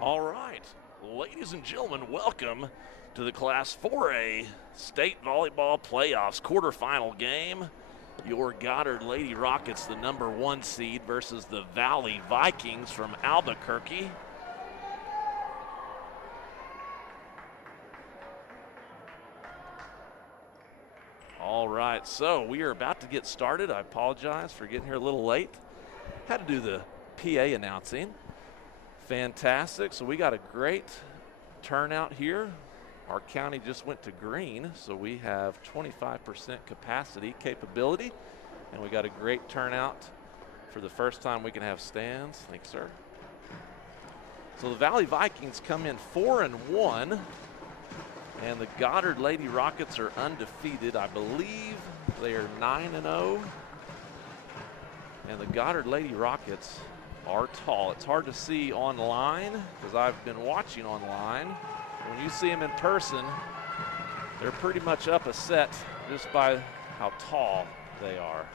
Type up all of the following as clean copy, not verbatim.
All right, ladies and gentlemen, welcome to the Class 4A State Volleyball Playoffs quarterfinal game. Your Goddard Lady Rockets, the #1 seed, versus the Valley Vikings from Albuquerque. All right, so we are about to get started. I apologize for getting here a little late. Had to do the PA announcing. Fantastic, so we got a great turnout here. Our county just went to green, so we have 25% capacity capability, and we got a great turnout for the first time we can have stands. Thanks, sir. So the Valley Vikings come in 4-1, and the Goddard Lady Rockets are undefeated. I believe they are 9-0, and the Goddard Lady Rockets are tall. It's hard to see online because I've been watching online. When you see them in person, they're pretty much up a set just by how tall they are.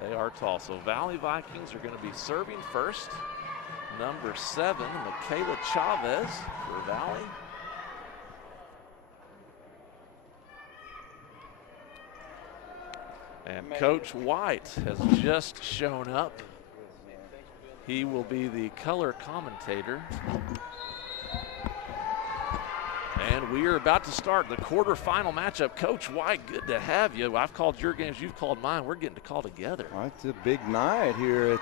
They are tall. So Valley Vikings are going to be serving first. Number 7, Michaela Chavez for Valley. And Coach White has just shown up. He will be the color commentator. And we are about to start the quarterfinal matchup. Coach White, good to have you. I've called your games, you've called mine. We're getting to call together. It's a big night here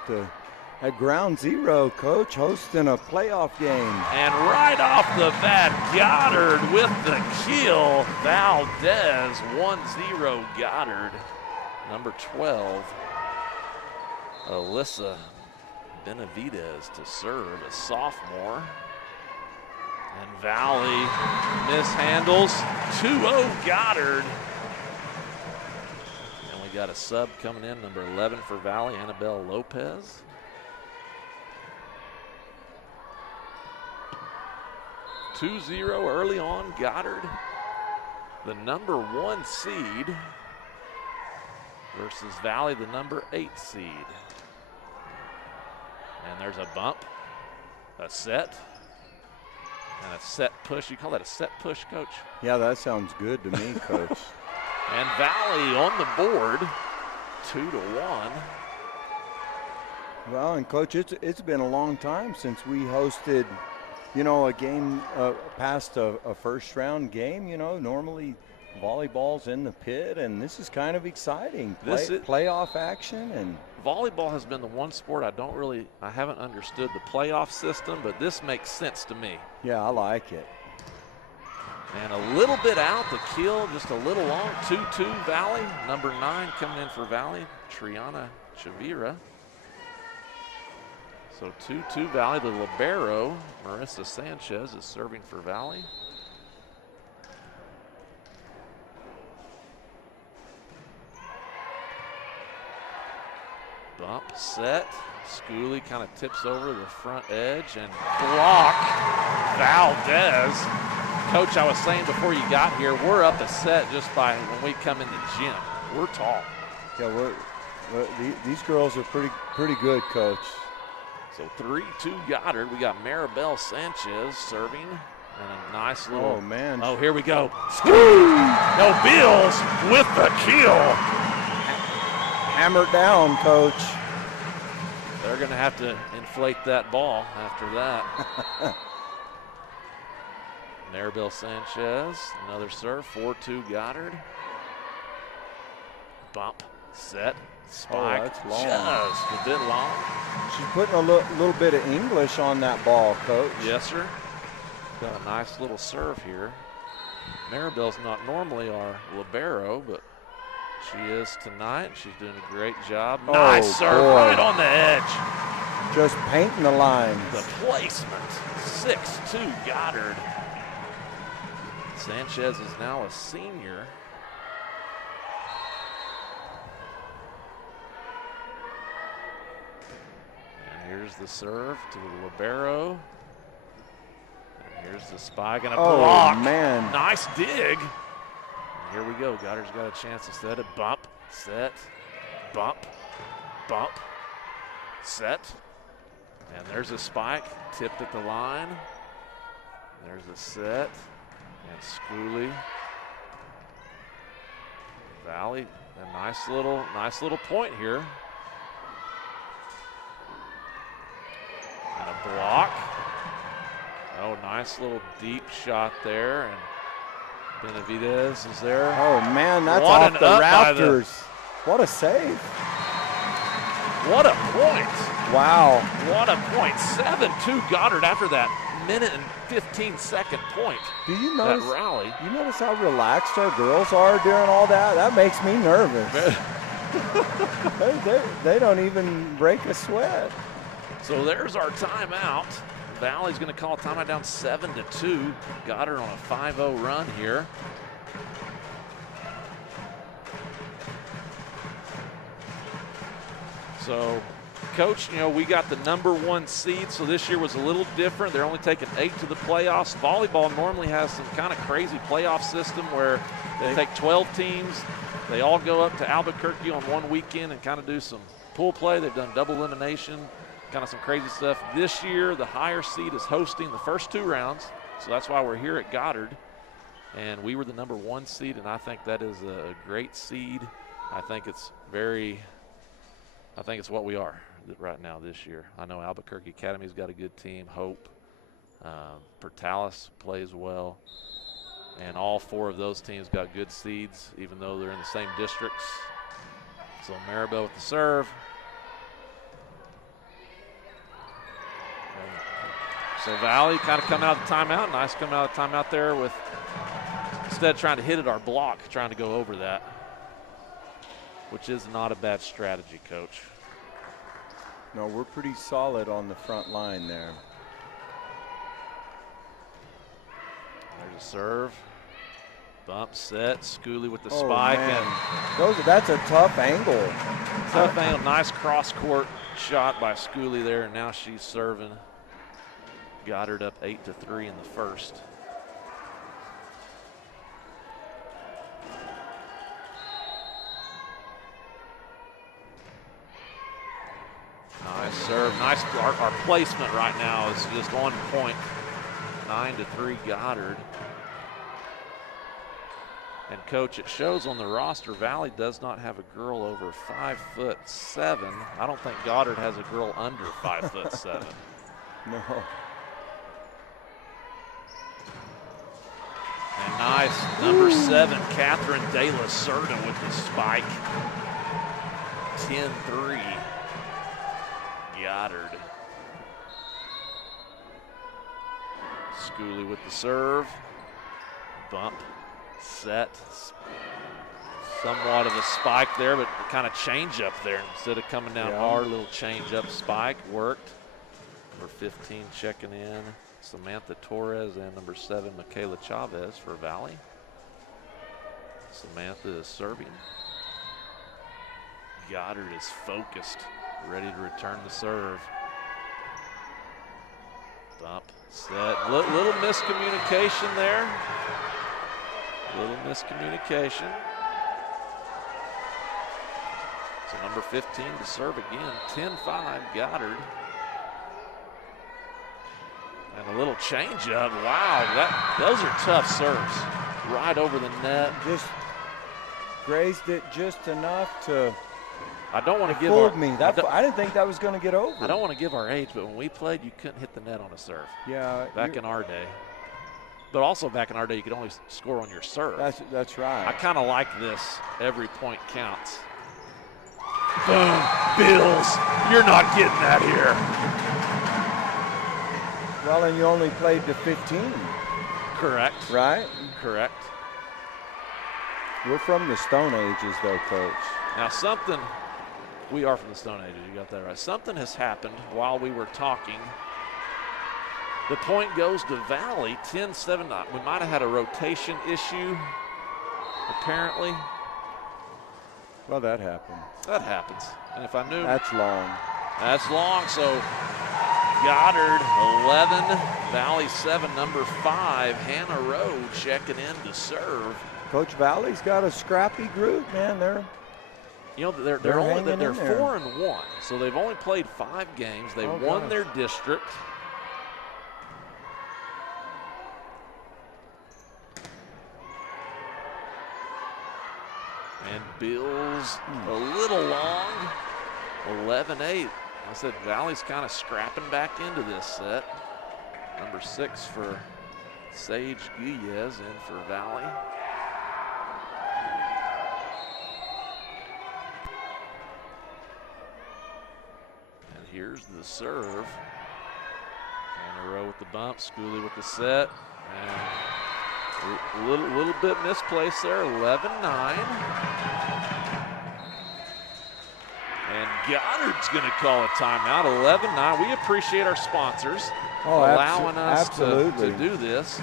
at Ground Zero, Coach, hosting a playoff game. And right off the bat, Goddard with the kill. Valdez, 1-0 Goddard. Number 12, Alyssa Benavidez to serve, a sophomore. And Valley mishandles, 2-0 Goddard. And we got a sub coming in, number 11 for Valley, Annabelle Lopez. (2-0) early on, Goddard, the #1 seed, versus Valley, the #8 seed. And there's a bump, a set, and a set push. You call that a set push, Coach? Yeah, that sounds good to me, Coach. And Valley on the board, 2-1. Well, and Coach, it's been a long time since we hosted, a game past a first round game. Normally volleyball's in the pit, and this is kind of exciting. Playoff action. And volleyball has been the one sport I haven't understood the playoff system, but this makes sense to me. Yeah, I like it. And a little bit out, the kill just a little long, 2-2 Valley. Number 9 coming in for Valley, Triana Chavira. So 2-2 Valley. The libero, Marissa Sanchez, is serving for Valley. Bump, set, Schooley kind of tips over the front edge and block, Valdez. Coach, I was saying before you got here, we're up a set just by when we come in the gym. We're tall. Yeah, these girls are pretty good, Coach. So 3-2 Goddard. We got Maribel Sanchez serving, and a nice little. Oh, man. Oh, here we go. No, Bills with the kill. Hammered down, Coach. They're going to have to inflate that ball after that. Maribel Sanchez, another serve, 4-2 Goddard. Bump, set, spike, that's long. Just a bit long. She's putting a little bit of English on that ball, Coach. Yes, sir. Got a nice little serve here. Maribel's not normally our libero, but she is tonight. She's doing a great job. Nice serve, boy. Right on the edge. Just painting the lines. The placement, 6-2 Goddard. Sanchez is now a senior. And here's the serve to the libero. And here's the spike and a block. Oh, man. Nice dig. Here we go. Goddard's got a chance to set it. Bump, set, bump, bump, set. And there's a spike, tipped at the line. There's a set. And Schooley. Valley, a nice little point here. And a block. Oh, nice little deep shot there. And Benavidez is there. Oh, man, that's What off an the up by rafters. What a save. What a point. Wow. What a point. 7-2 Goddard after that minute and 15-second point. Do you notice that rally? You notice how relaxed our girls are during all that? That makes me nervous. they don't even break a sweat. So there's our timeout. Valley's going to call timeout down 7-2. Goddard on a 5-0 run here. So, Coach, we got the #1 seed, so this year was a little different. They're only taking 8 to the playoffs. Volleyball normally has some kind of crazy playoff system where they take 12 teams. They all go up to Albuquerque on one weekend and kind of do some pool play. They've done double elimination, kind of some crazy stuff. This year, the higher seed is hosting the first 2 rounds, so that's why we're here at Goddard. And we were the #1 seed, and I think that is a great seed. I think it's what we are right now this year. I know Albuquerque Academy's got a good team. Hope, Portales plays well. And all 4 of those teams got good seeds, even though they're in the same districts. So Maribel with the serve. So Valley kind of coming out of the timeout. Nice coming out of the timeout there with, instead of trying to hit it our block, trying to go over that, which is not a bad strategy, Coach. No, we're pretty solid on the front line there. There's a serve. Bump set. Schooley with the spike. Man. And that's a tough angle. Tough angle. Nice cross-court shot by Schooley there. And now she's serving. Goddard up 8-3 in the first. Nice serve. Nice. Our placement right now is just on point. 9-3 Goddard. And Coach, it shows on the roster, Valley does not have a girl over 5'7". I don't think Goddard has a girl under 5'7". No. And nice, #7, Catherine De La Cerda with the spike. 10-3, Goddard. Schooley with the serve. Bump, set. Somewhat of a spike there, but kind of change up there. Instead of coming down hard, little change up spike, worked. Number 15 checking in. Samantha Torres and #7, Michaela Chavez for Valley. Samantha is serving. Goddard is focused, ready to return the serve. Bump, set, little miscommunication there. Little miscommunication. So number 15 to serve again, 10-5, Goddard. And a little change up. Wow, those are tough serves. Right over the net. Just grazed it just enough to. I don't want to give fooled me. I didn't think that was going to get over. I don't want to give our age, but when we played, you couldn't hit the net on a serve. Yeah. Back in our day. But also back in our day, you could only score on your serve. That's right. I kind of like this. Every point counts. Boom, Bills. You're not getting that here. Well, and you only played to 15. Correct. Right? Correct. We're from the Stone Ages, though, Coach. Now, we are from the Stone Ages. You got that right. Something has happened while we were talking. The point goes to Valley, 10-7. We might have had a rotation issue, apparently. Well, that happens. That happens. And if I knew. That's long. That's long. So Goddard, 11. Valley, 7. #5, Hannah Rowe checking in to serve. Coach Valley's got a scrappy group, man. They're 4-1. So they've only played 5 games. They won their district. And Bills a little long, 11-8. I said Valley's kind of scrapping back into this set. Number 6 for Sage Guyez in for Valley. And here's the serve. On the row with the bump, Schooley with the set. And a little bit misplaced there, 11-9. And Goddard's going to call a timeout, 11-9. We appreciate our sponsors allowing us to do this.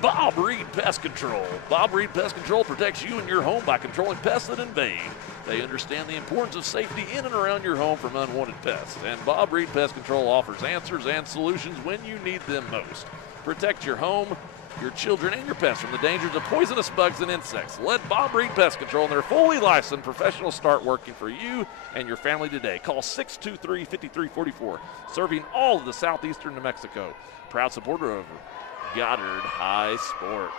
Bob Reed Pest Control. Bob Reed Pest Control protects you and your home by controlling pests that invade. They understand the importance of safety in and around your home from unwanted pests. And Bob Reed Pest Control offers answers and solutions when you need them most. Protect your home, your children, and your pets from the dangers of poisonous bugs and insects. Let Bob Reed Pest Control and their fully licensed professionals start working for you and your family today. Call 623-5344, serving all of the southeastern New Mexico. Proud supporter of Goddard High Sports.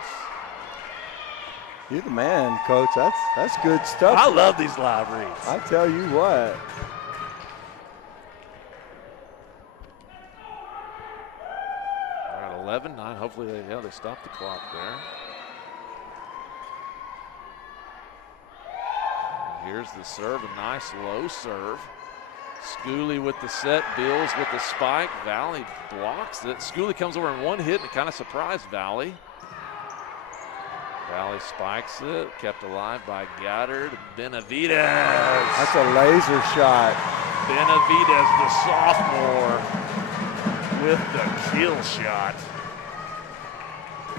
You're the man, Coach. That's good stuff. I love these live reads. I tell you what. All right, 11-9. Hopefully they stop the clock there. And here's the serve, a nice low serve. Schooley with the set, Bills with the spike. Valley blocks it. Schooley comes over in one hit and it kind of surprised Valley. Valley spikes it, kept alive by Goddard. Benavidez. That's a laser shot. Benavidez, the sophomore, with the kill shot.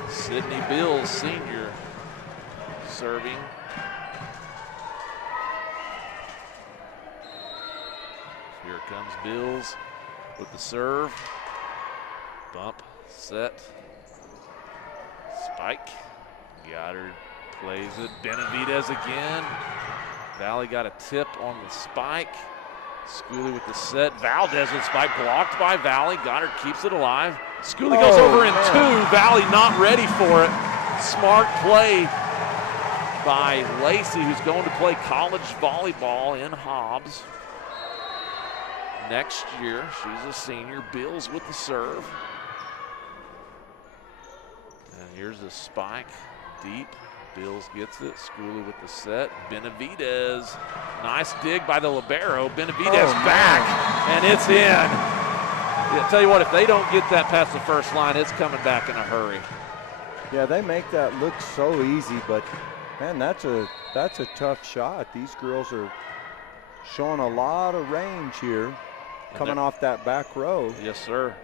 Sydney Bills, senior, serving. Here comes Bills with the serve. Bump, set, spike. Goddard plays it. Benavidez again. Valley got a tip on the spike. Schooley with the set. Valdez with spike blocked by Valley. Goddard keeps it alive. Schooley goes over in 2. Valley not ready for it. Smart play by Lacey, who's going to play college volleyball in Hobbs next year. She's a senior. Bills with the serve. And here's the spike. Deep. Bills gets it. Schooley with the set. Benavidez. Nice dig by the libero. Benavidez back, and it's in. Yeah, tell you what, if they don't get that past the first line, it's coming back in a hurry. Yeah, they make that look so easy, but man, that's a tough shot. These girls are showing a lot of range here, coming off that back row. Yes, sir.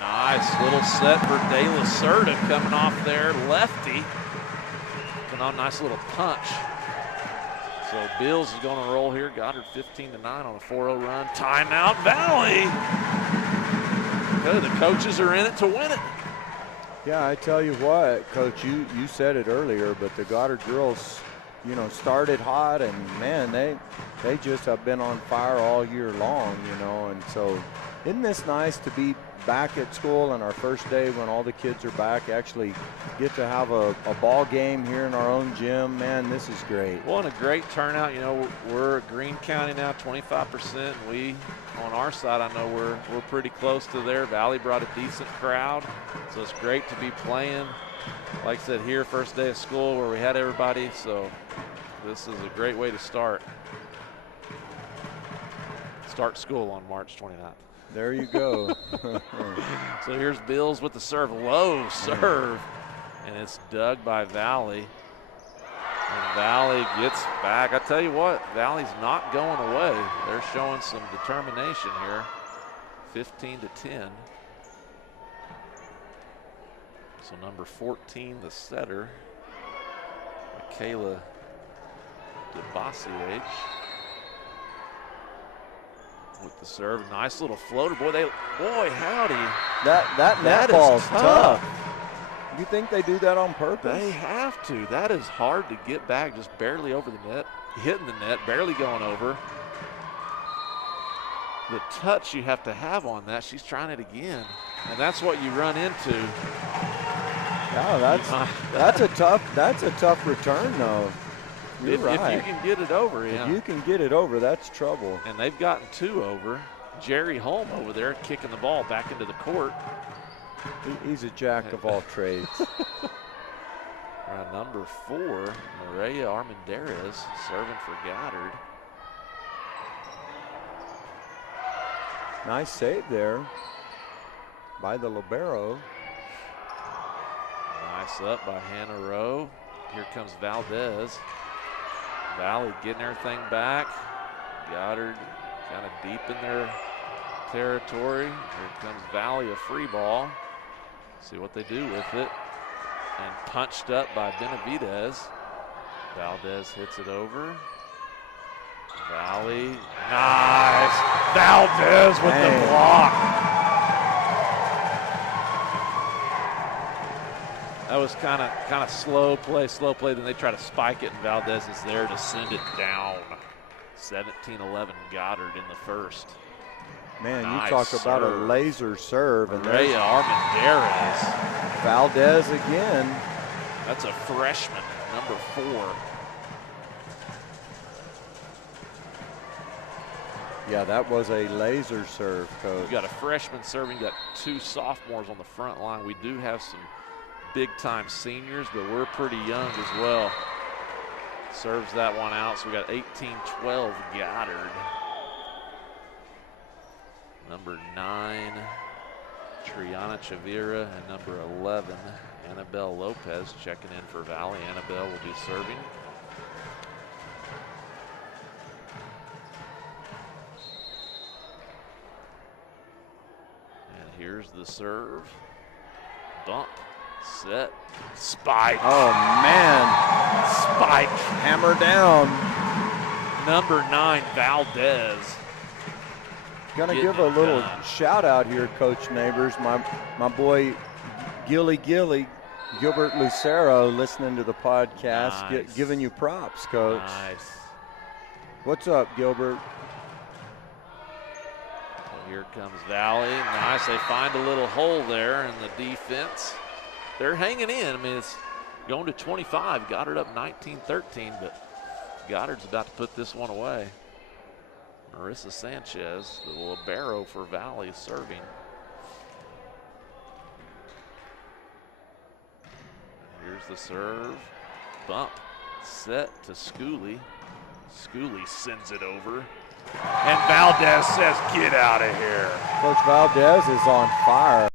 Nice little set for De La Cerda coming off there, lefty. Coming on, nice little punch. So Bills is going to roll here. Goddard 15-9 on a 4-0 run. Timeout, Valley. Okay, the coaches are in it to win it. Yeah, I tell you what, Coach, you said it earlier, but the Goddard girls, you know, started hot, and man, they just have been on fire all year long, you know, and so isn't this nice to be back at school on our first day when all the kids are back, actually get to have a ball game here in our own gym? Man, this is great. Well, and a great turnout. You know, we're Greene County now, 25%. We, on our side, I know we're pretty close to there. Valley brought a decent crowd, so it's great to be playing. Like I said, here, first day of school where we had everybody, so this is a great way to start school on March 29th. There you go. So here's Bills with the serve, low serve, and it's dug by Valley. And Valley gets back. I tell you what, Valley's not going away. They're showing some determination here. 15-10. So number 14, the setter, Michaela DeBassiage. With the serve, nice little floater. Boy, howdy. That net ball's tough. You think they do that on purpose? They have to. That is hard to get back, just barely over the net, hitting the net, barely going over. The touch you have to have on that, she's trying it again. And that's what you run into. Oh, that's a tough return though. You're right. If you can get it over, If you can get it over, that's trouble. And they've gotten 2 over. Jerry Holm over there kicking the ball back into the court. He's a jack of all trades. Number 4, Maria Armendariz serving for Goddard. Nice save there by the libero. Nice up by Hannah Rowe. Here comes Valdez. Valley getting everything back. Goddard kind of deep in their territory. Here comes Valley, a free ball. See what they do with it. And punched up by Benavidez. Valdez hits it over. Valley, nice. Valdez with the block. That was kind of slow play. Then they try to spike it, and Valdez is there to send it down. 17-11 Goddard in the first. Man, nice you talk about serve. a laser serve. And Maria Armendariz. Valdez again. That's a freshman, number 4. Yeah, that was a laser serve, Coach. You got a freshman serving, you got 2 sophomores on the front line. We do have some big-time seniors, but we're pretty young as well. Serves that one out, so we got 18-12 Goddard. Number 9, Triana Chavira, and number 11, Annabelle Lopez checking in for Valley. Annabelle will be serving. And here's the serve. Bump, set, spike. Oh, man. Spike. Hammer down. Number 9, Valdez. Gonna give a little shout out here, Coach Neighbors. My boy Gilbert Lucero, listening to the podcast, Nice. giving you props, Coach. Nice. What's up, Gilbert? Well, here comes Valley. Nice. They find a little hole there in the defense. They're hanging in. I mean, it's going to 25. Goddard up 19-13, but Goddard's about to put this one away. Marissa Sanchez, the libero for Valley, serving. Here's the serve. Bump. Set to Schooley. Schooley sends it over. And Valdez says, get out of here. Coach Valdez is on fire.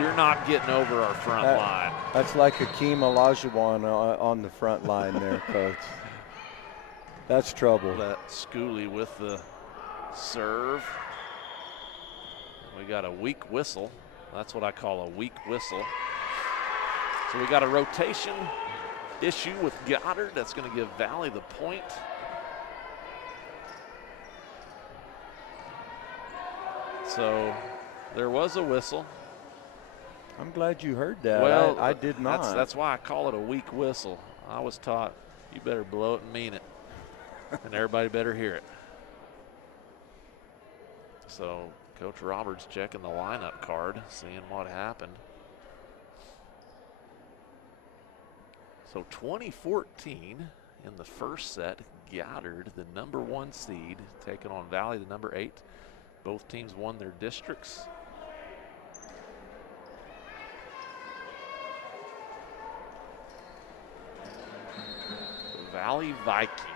You're not getting over our front line. That's like Hakeem Olajuwon on the front line there, Coach. That's trouble. That Schooley with the serve. We got a weak whistle. That's what I call a weak whistle. So we got a rotation issue with Goddard. That's going to give Valley the point. So there was a whistle. I'm glad you heard that. Well, I did not. That's why I call it a weak whistle. I was taught you better blow it and mean it. And everybody better hear it. So Coach Roberts checking the lineup card, seeing what happened. So 2014 in the first set, Goddard, the number 1 seed, taking on Valley, the number 8. Both teams won their districts. The Valley Vikings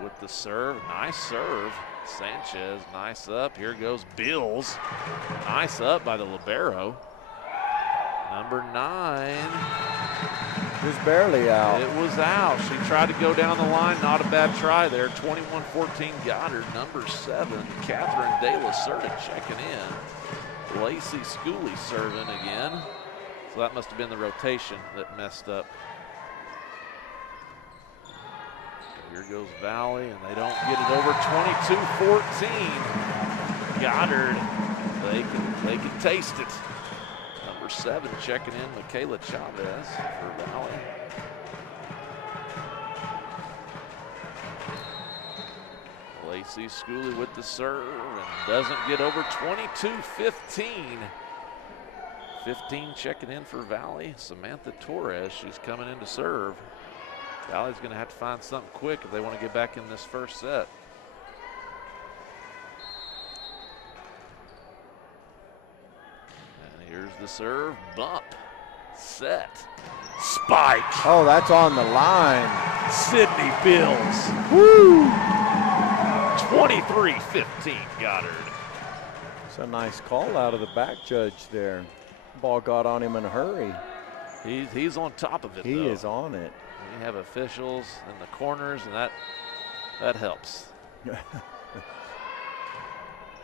with the serve. Nice serve. Sanchez, nice up. Here goes Bills. Nice up by the libero. Number 9. Just barely out. It was out. She tried to go down the line. Not a bad try there. 21-14 Goddard. Number 7, Catherine De La Cerda checking in. Lacey Schooley serving again. So that must have been the rotation that messed up. Here goes Valley, and they don't get it over. 22-14. Goddard, they can taste it. Number 7 checking in, Michaela Chavez for Valley. see Schooley with the serve and doesn't get over 22-15. 15 checking in for Valley. Samantha Torres, she's coming in to serve. Valley's going to have to find something quick if they want to get back in this first set. And here's the serve, bump, set, spike. Oh, that's on the line. Sydney Bills. Woo! 23-15 Goddard. It's a nice call out of the back judge there. Ball got on him in a hurry. He's on top of it, He though. is on it. We have officials in the corners, and that helps.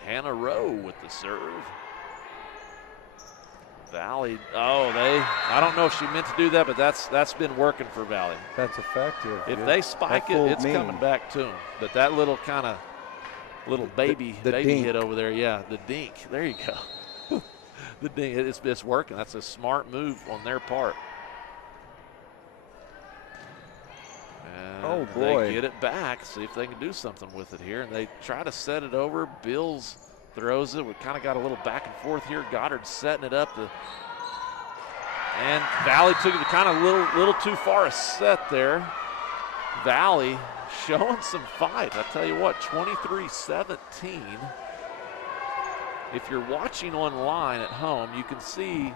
Hannah Rowe with the serve. Valley, I don't know if she meant to do that, but that's been working for Valley. That's effective. If they spike it, it's coming back to them. But that little kind of baby dink. hit over there, yeah, the dink. There you go. The dink, it's working. That's a smart move on their part. And oh boy! They get it back. See if they can do something with it here, and they try to set it over. Bills throws it. We kind of got a little back and forth here. Goddard setting it up. And Valley took it kind of little too far a set there. Valley showing some fight. I tell you what, 23-17. If you're watching online at home, you can see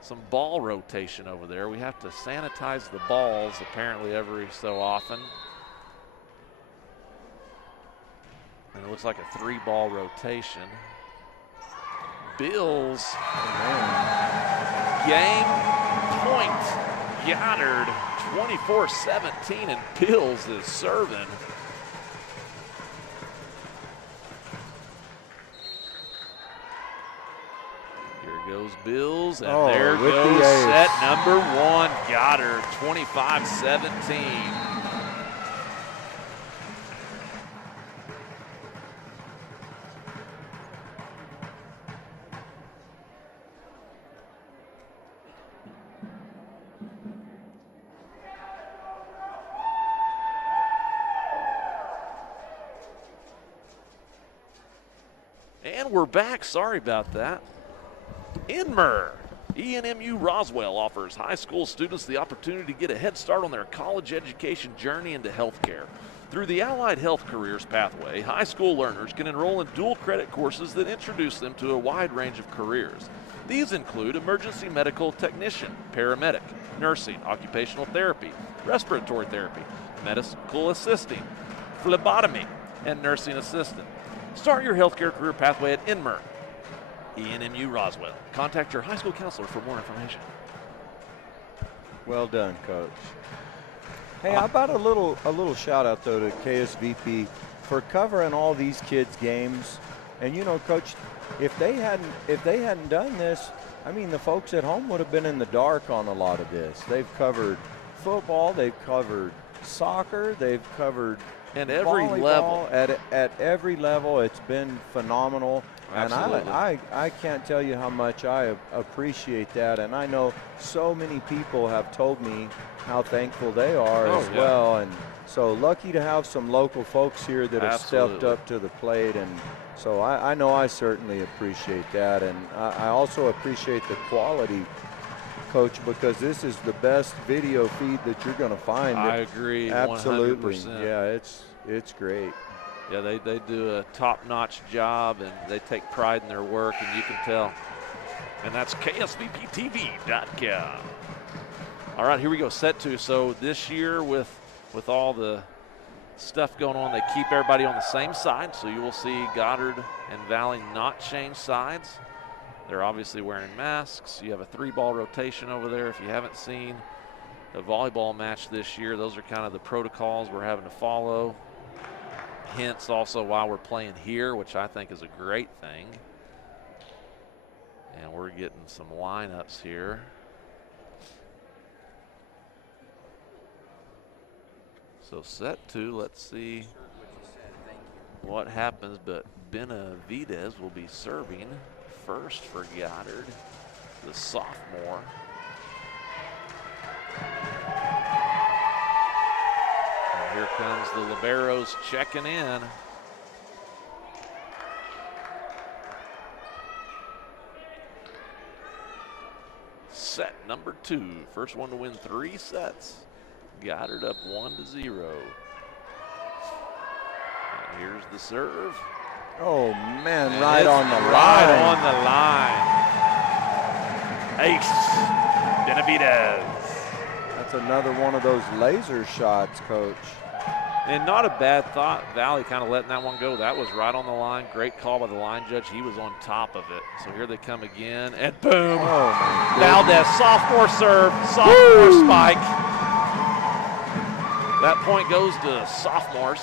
some ball rotation over there. We have to sanitize the balls apparently every so often. And it looks like a 3-ball rotation. Bills, game point. Goddard, 24-17, and Bills is serving. Here goes Bills, and there goes set number 1, Goddard, 25-17. And we're back. Sorry about that. Inmer. ENMU Roswell offers high school students the opportunity to get a head start on their college education journey into healthcare. Through the Allied Health Careers pathway, high school learners can enroll in dual credit courses that introduce them to a wide range of careers. These include emergency medical technician, paramedic, nursing, occupational therapy, respiratory therapy, medical assisting, phlebotomy, and nursing assistant. Start your healthcare career pathway at Inmer, ENMU Roswell. Contact your high school counselor for more information. Well done, Coach. Hey, how about a little shout out though to KSVP for covering all these kids' games. And you know, Coach, if they hadn't done this, I mean, the folks at home would have been in the dark on a lot of this. They've covered football, they've covered soccer, they've covered and every level. At every level, it's been phenomenal. Absolutely. And I can't tell you how much I appreciate that. And I know so many people have told me how thankful they are as well. And so lucky to have some local folks here that have stepped up to the plate. And so I know I certainly appreciate that. And I also appreciate the quality, Coach, because this is the best video feed that you're going to find. I agree. Absolutely. 100%. Yeah, it's great. Yeah, they do a top-notch job, and they take pride in their work, and you can tell. And that's KSVPTV.com. All right, here we go, set 2. So this year with all the stuff going on, they keep everybody on the same side. So you will see Goddard and Valley not change sides. They're obviously wearing masks. You have a 3-ball rotation over there. If you haven't seen the volleyball match this year, those are kind of the protocols we're having to follow. Hence also why we're playing here, which I think is a great thing. And we're getting some lineups here. So set 2, let's see what happens, but Benavidez will be serving first for Goddard, the sophomore. And here comes the liberos checking in. number 2. First one to win 3 sets. Goddard up 1-0. And here's the serve. Oh, man, And right it's on the right line. on the line. Ace Benavidez. That's another one of those laser shots, Coach. And not a bad thought. Valley kind of letting that one go. That was right on the line. Great call by the line judge. He was on top of it. So here they come again. And boom. Oh, my Valdez, sophomore serve, sophomore spike. That point goes to sophomores.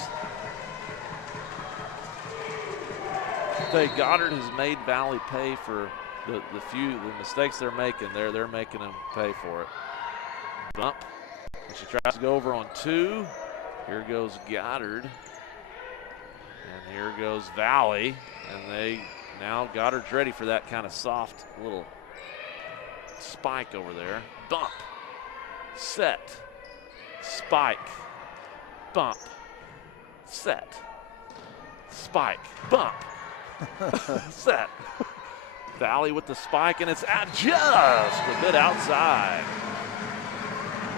Goddard has made Valley pay for the mistakes they're making. They're making them pay for it. Bump. And she tries to go over on 2. Here goes Goddard. And here goes Valley. And now Goddard's ready for that kind of soft little spike over there. Bump. Set. Spike. Bump. Set. Spike. Bump. Set. Valley with the spike, and it's out just a bit outside.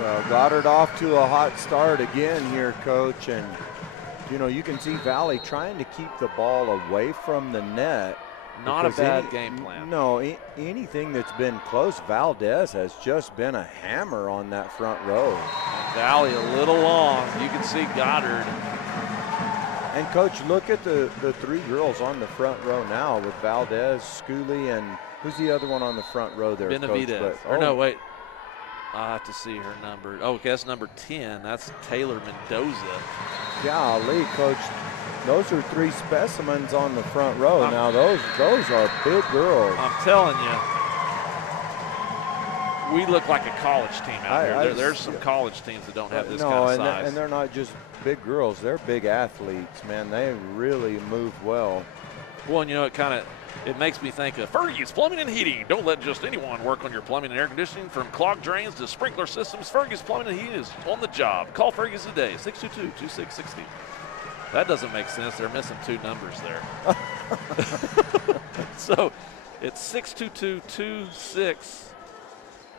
Well, Goddard off to a hot start again here, Coach. And, you can see Valley trying to keep the ball away from the net. Not a bad game plan. No, anything that's been close, Valdez has just been a hammer on that front row. And Valley a little long. You can see Goddard. And, Coach, look at the 3 girls on the front row now with Valdez, Schooley, and who's the other one on the front row there, Benavidez. Coach? No, wait. I'll have to see her number. Oh, okay, that's number 10. That's Taylor Mendoza. Golly, Coach. Those are 3 specimens on the front row. Now, those are big girls. I'm telling you, we look like a college team out here. There's some college teams that don't have this kind of size. And they're not just big girls. They're big athletes, man. They really move well. Well, and it makes me think of Fergie's Plumbing and Heating. Don't let just anyone work on your plumbing and air conditioning. From clogged drains to sprinkler systems, Fergie's Plumbing and Heating is on the job. Call Fergie's today, 622-2660. That doesn't make sense. They're missing 2 numbers there. So it's 622-26.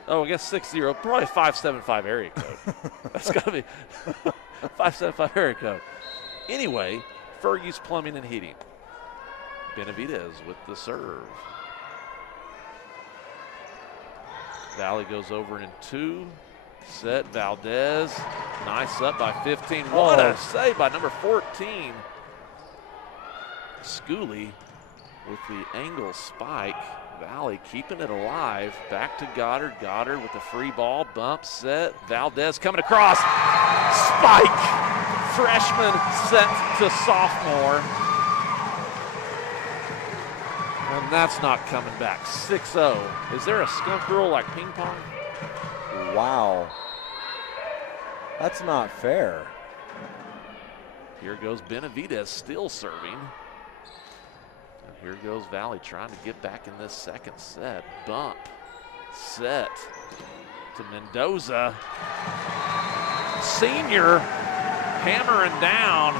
Oh, I guess 60. Probably 575 area code. That's got to be 575 area code. Anyway, Fergie's Plumbing and Heating. Benavidez with the serve. Valley goes over in 2. Set, Valdez. Nice up by 15. What a save by number 14. Schooley with the angle spike. Valley keeping it alive. Back to Goddard. Goddard with the free ball. Bump, set. Valdez coming across. Spike. Freshman set to sophomore. And that's not coming back. 6-0. Is there a skunk rule like ping pong? Wow. That's not fair. Here goes Benavidez still serving. And here goes Valley trying to get back in this second set. Bump. Set to Mendoza. Senior hammering down.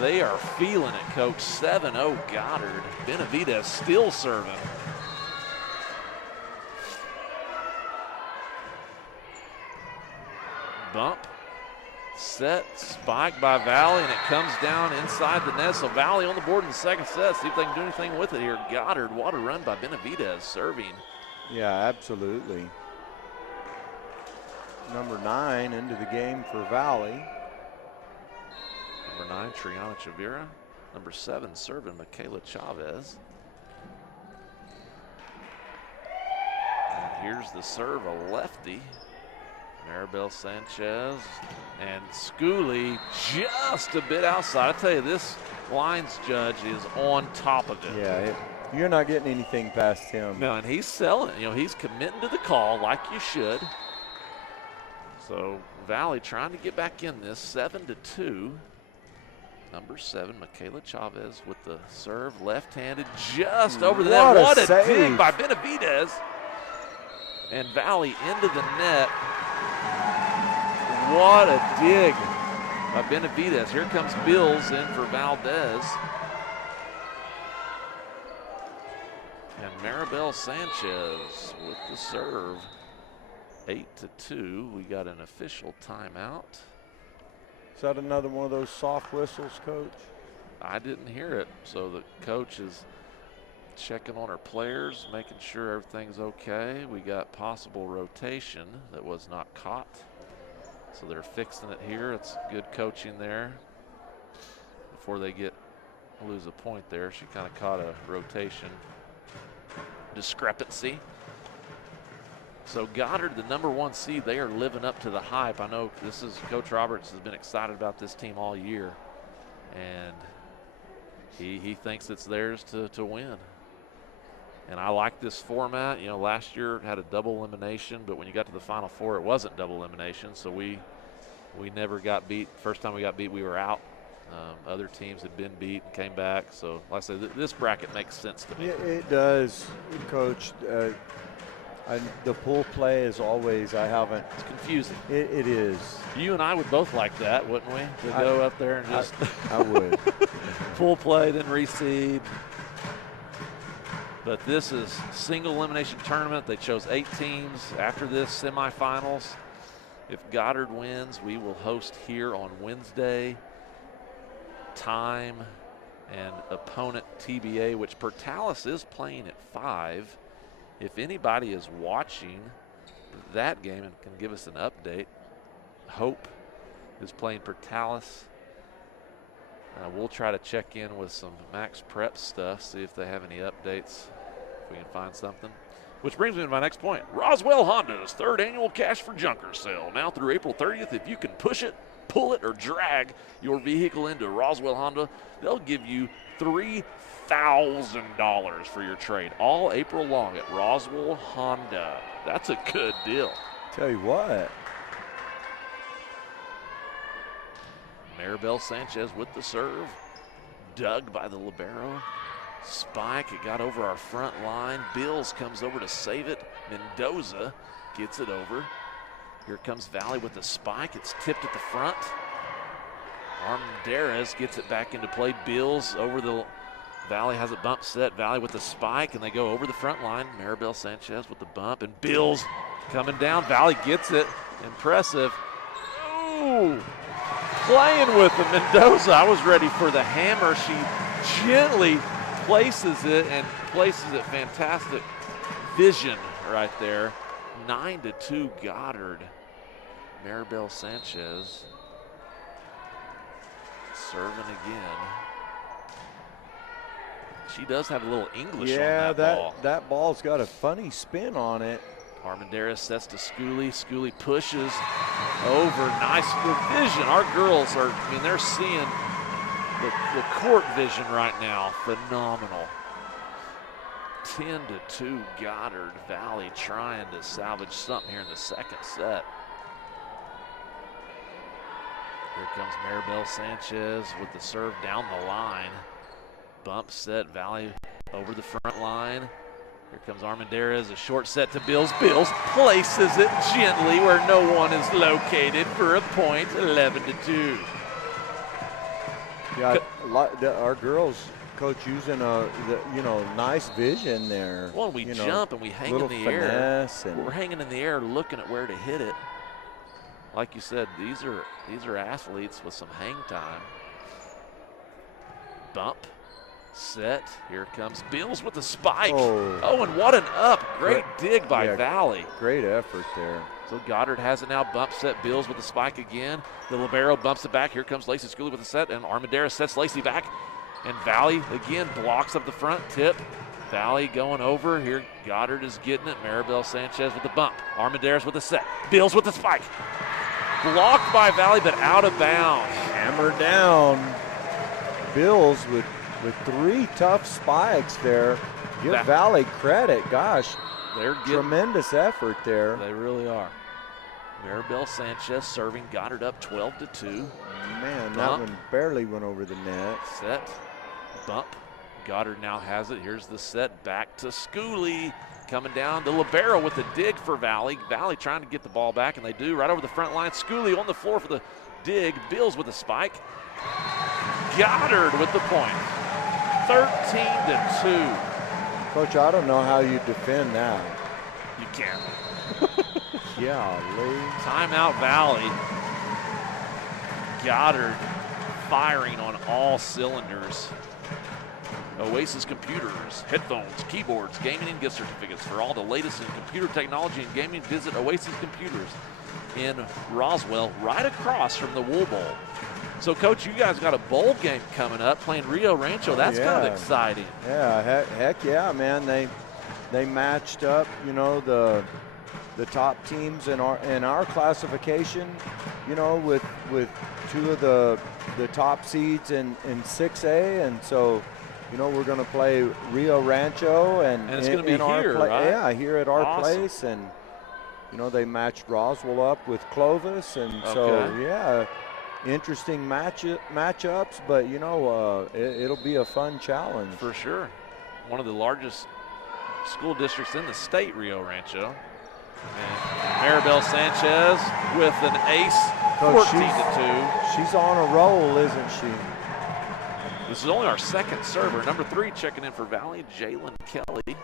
They are feeling it, Coach. 7-0 Goddard. Benavidez still serving. Bump, set, spike by Valley, and it comes down inside the net. So Valley on the board in the second set. See if they can do anything with it here. Goddard, what a run by Benavidez serving. Yeah, absolutely. Number 9 into the game for Valley. Number 9, Triana Chavira. Number 7, serving Michaela Chavez. And here's the serve, a lefty. Maribel Sanchez and Schooley just a bit outside. I tell you, this lines judge is on top of it. Yeah, you're not getting anything past him. No, and he's selling. He's committing to the call like you should. So Valley trying to get back in this, 7-2. Number 7, Michaela Chavez with the serve, left-handed, just over the net. What a dig by Benavidez. And Valley into the net. What a dig by Benavidez. Here comes Bills in for Valdez. And Maribel Sanchez with the serve. 8-2. We got an official timeout. Is that another one of those soft whistles, Coach? I didn't hear it. So the coach is checking on our players, making sure everything's okay. We got possible rotation that was not caught. So they're fixing it here. It's good coaching there. Before they lose a point there, she kind of caught a rotation discrepancy. So Goddard, the #1 seed, they are living up to the hype. I know Coach Roberts has been excited about this team all year, and he thinks it's theirs to win. And I like this format. You know, last year it had a double elimination, but when you got to the Final Four, it wasn't double elimination. So we never got beat. First time we got beat, we were out. Other teams had been beat and came back. So like I say, this bracket makes sense to me. Yeah, it does, Coach. The pool play is always, It's confusing. It is. You and I would both like that, wouldn't we? To go up there and just. I would. Pool play, then reseed. But this is single elimination tournament. They chose 8 teams after this semifinals. If Goddard wins, we will host here on Wednesday. Time and opponent TBA, which Portales is playing at 5. If anybody is watching that game and can give us an update, Hope is playing Portales. We'll try to check in with some Max Prep stuff, see if they have any updates, if we can find something. Which brings me to my next point. Roswell Honda's 3rd annual Cash for Junker sale. Now through April 30th, if you can push it, pull it, or drag your vehicle into Roswell Honda, they'll give you $3,000 for your trade all April long at Roswell Honda. That's a good deal. Tell you what. Maribel Sanchez with the serve. Dug by the libero. Spike, it got over our front line. Bills comes over to save it. Mendoza gets it over. Here comes Valley with the spike. It's tipped at the front. Armendariz gets it back into play. Bills over the Valley has a bump set. Valley with the spike, and they go over the front line. Maribel Sanchez with the bump, and Bills coming down. Valley gets it. Impressive. Ooh, playing with the Mendoza. I was ready for the hammer. She gently places it and places it. Fantastic vision right there. 9-2 Goddard. Maribel Sanchez serving again. She does have a little English on that ball. That ball's got a funny spin on it. Armendariz sets to Schooley. Schooley pushes over. Nice vision. Our girls are, they're seeing the court vision right now. Phenomenal. 10-2 Goddard. Valley trying to salvage something here in the second set. Here comes Maribel Sanchez with the serve down the line. Bump set, Valley over the front line. Here comes Armendariz, a short set to Bills. Bills places it gently where no one is located for a point, 11-2. Yeah, our girls, Coach, using nice vision there. Well, we jump and we hang in the air. We're hanging in the air looking at where to hit it. Like you said, these are athletes with some hang time. Bump, set, here comes Bills with the spike. Oh, and what an up. Great dig by Valley. Great effort there. So Goddard has it now, bump set, Bills with the spike again. The libero bumps it back. Here comes Lacey Schooley with the set, and Armendariz sets Lacey back. And Valley, again, blocks up the front, tip. Valley going over. Here, Goddard is getting it. Maribel Sanchez with the bump. Armendariz with the set. Bills with the spike. Blocked by Valley, but out of bounds. Hammer down. Bills with 3 tough spikes there. Give Valley credit. Gosh, they're tremendous effort there. They really are. Maribel Sanchez serving Goddard up 12-2. Man, that one barely went over the net. Set, bump. Goddard now has it. Here's the set back to Schooley. Coming down to libero with the dig for Valley. Valley trying to get the ball back, and they do right over the front line. Schooley on the floor for the dig. Bills with the spike. Goddard with the point. 13-2. Coach, I don't know how you defend that. You can't. Golly. Timeout Valley. Goddard firing on all cylinders. Oasis Computers, headphones, keyboards, gaming and gift certificates. For all the latest in computer technology and gaming, visit Oasis Computers in Roswell, right across from the Wool Bowl. So, Coach, you guys got a bowl game coming up, playing Rio Rancho. That's kind of exciting. Yeah, heck yeah, man. They matched up, you know, the top teams in our classification, you know, with two of the top seeds in 6A, and so, you know, we're going to play Rio Rancho, and it's going to be here, right? Yeah, here at our Awesome. place, and you know, they matched Roswell up with Clovis, and so yeah, interesting matchups, but you know, it'll be a fun challenge for sure. One of the largest school districts in the state, Rio Rancho. And Maribel Sanchez with an ace, 14-2. She's on a roll, isn't she? This is only our second server. Number 3 checking in for Valley, Jalen Kelly.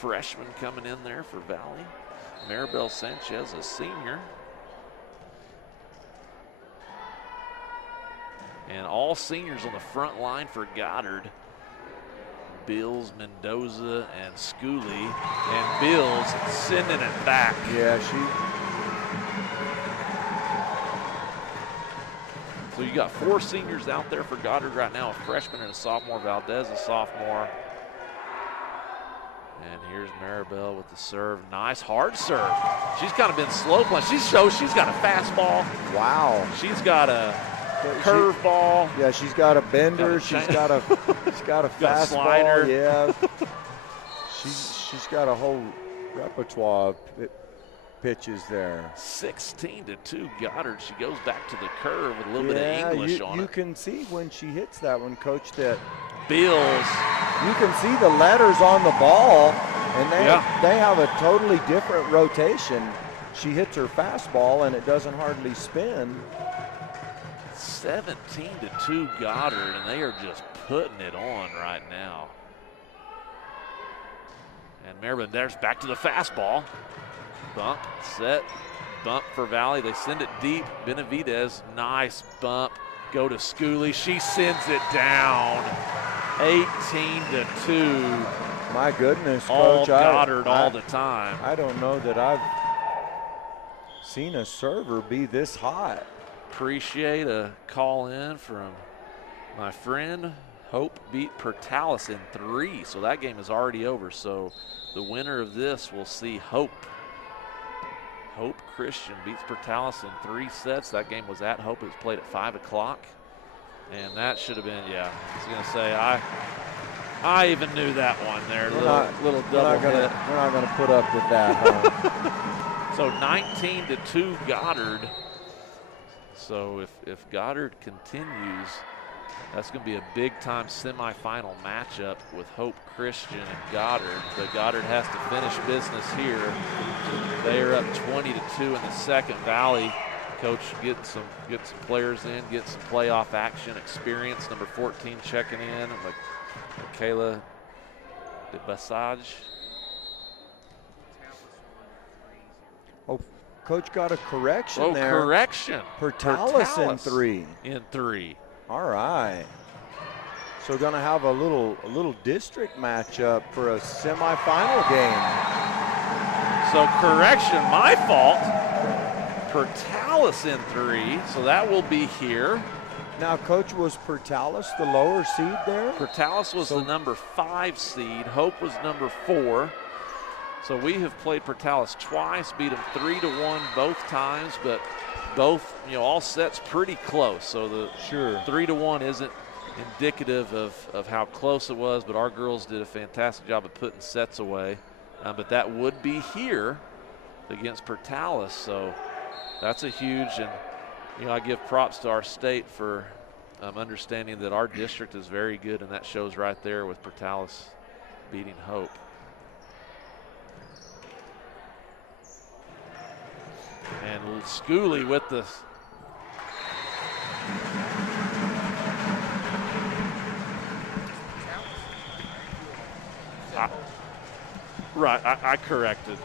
Freshman coming in there for Valley. Maribel Sanchez, a senior. And all seniors on the front line for Goddard. Bills, Mendoza, and Schooley. And Bills sending it back. Yeah, So you got 4 seniors out there for Goddard right now, a freshman and a sophomore, Valdez a sophomore. And here's Maribel with the serve. Nice hard serve. She's kind of been slow playing. She shows she's got a fastball. Wow. She's got a curveball. Yeah, she's got a bender. She's got a fastball. Slider. Yeah. she's got a whole repertoire of pitches there. 16-2 Goddard. She goes back to the curve with a little bit of English on it. You can see when she hits that one, Coach, that Bills. You can see the letters on the ball, and they have a totally different rotation. She hits her fastball, and it doesn't hardly spin. 17-2 Goddard, and they are just putting it on right now. And Maribel, there's back to the fastball. Bump, set, bump for Valley. They send it deep. Benavidez, nice bump. Go to Schooley. She sends it down. 18-2. My goodness, all Coach. Goddard all the time. I don't know that I've seen a server be this hot. Appreciate a call in from my friend. Hope beat Pertalis in 3, so that game is already over. So the winner of this will see Hope. Hope Christian beats Pertalis in 3 sets. That game was at Hope. It was played at 5 o'clock. And that should have been, I was going to say, I even knew that one there. Little double hit. We're not going to put up with that. Huh? So 19-2 Goddard. So if Goddard continues, that's going to be a big-time semifinal matchup with Hope Christian and Goddard. But Goddard has to finish business here. They are up 20-2 in the second. Valley, Coach, get some players in, get some playoff action experience. Number 14 checking in, Michaela de Bassage. Oh, Coach got a correction there. Oh, correction. Pertalis in 3. In 3. All right. So going to have a little district matchup for a semifinal game. So correction, my fault. Pertalis in 3, so that will be here. Now, Coach, was Pertalis the lower seed there? Pertalis was the number 5 seed. Hope was number 4. So we have played Pertalis twice, beat them 3-1 both times, but both, all sets pretty close. So the 3-1 isn't indicative of how close it was, but our girls did a fantastic job of putting sets away. But that would be here against Pertalis. So that's a huge, and I give props to our state for understanding that our district is very good, and that shows right there with Pertalis beating Hope. And Schooley with the I corrected.